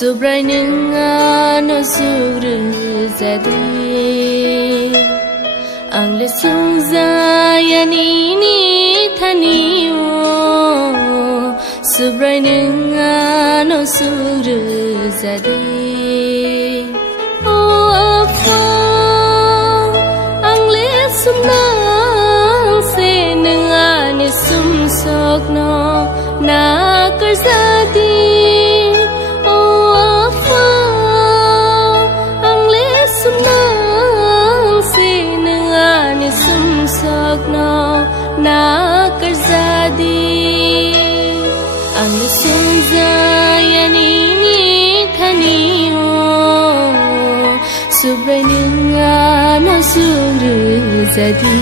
Subrai nunga no suru zade Angle sungza yani ni thani o Subrai nunga no suru zade O afa angle sumna se nunga ni sum sok no na kar zadi na karzadi ang sunza yani ni thani o subrai ninga no suru zadi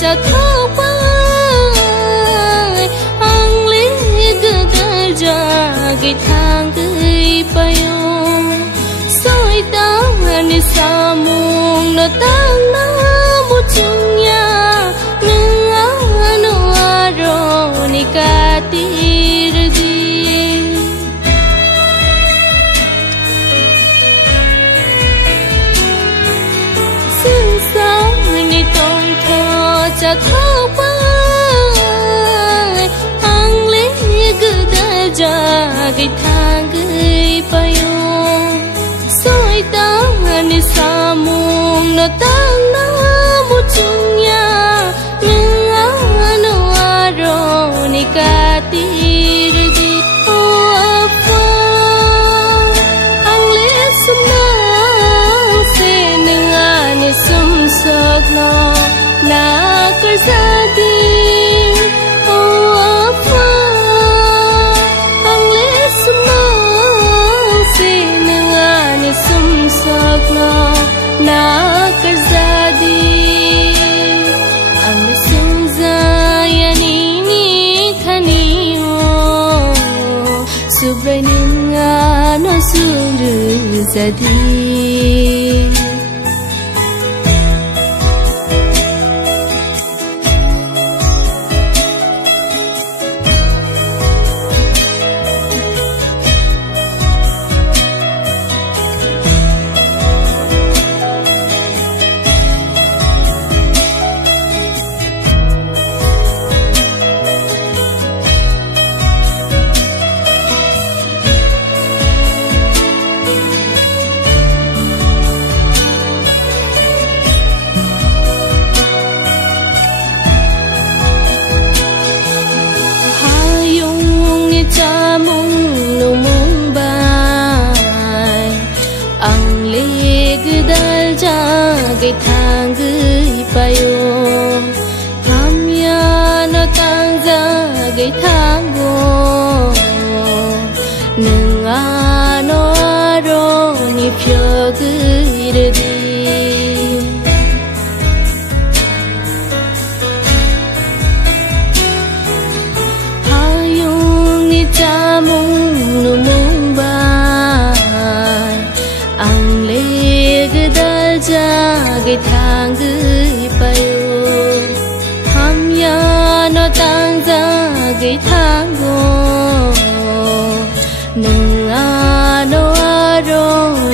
cha thao bay ang lý gỡ ra cái thang gửi bayo soi tao ni sa mung nó tang na một chung ya nương no aro ni ka tir di sương sao ni tông cha thao bay ang lý gỡ ra cái thang gửi bayo soi tao ni sa mung nó tang na một chung ya nương no aro ni ka tir di o afa ang lý sum na se nương ni sum sok no na karzadi o afa ang lý sum na se nunga ni sum sok no na karzadi ang lý sungza yani ni thani o subrai nunga no suru zadi cha mung no mung bai ang le gdal ja cái thang gửi bayo ham ya no tang ja cái thang go nung no aro ni phyo gửi đi cha mung no mung bai ang le gdal ja cái thang gửi bayo ham ya no tang ja cái thang go nung no aro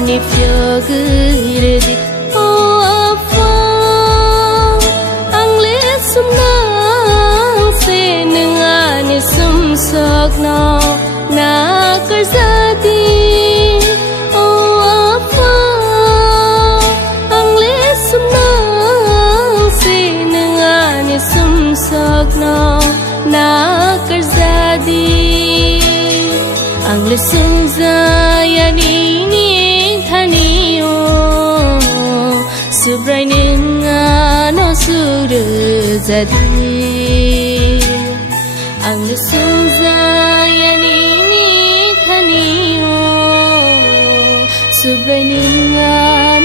ni phyo gửi đi o afa ang le sum na se nunga ni sum sok no na karzadi o afa ang lý sum na se nunga ni sum sok no na karzadi ang lý sungza yani ni thani o subrai nunga no suru zadi ang lý sungza yani ni thani Subrai ninga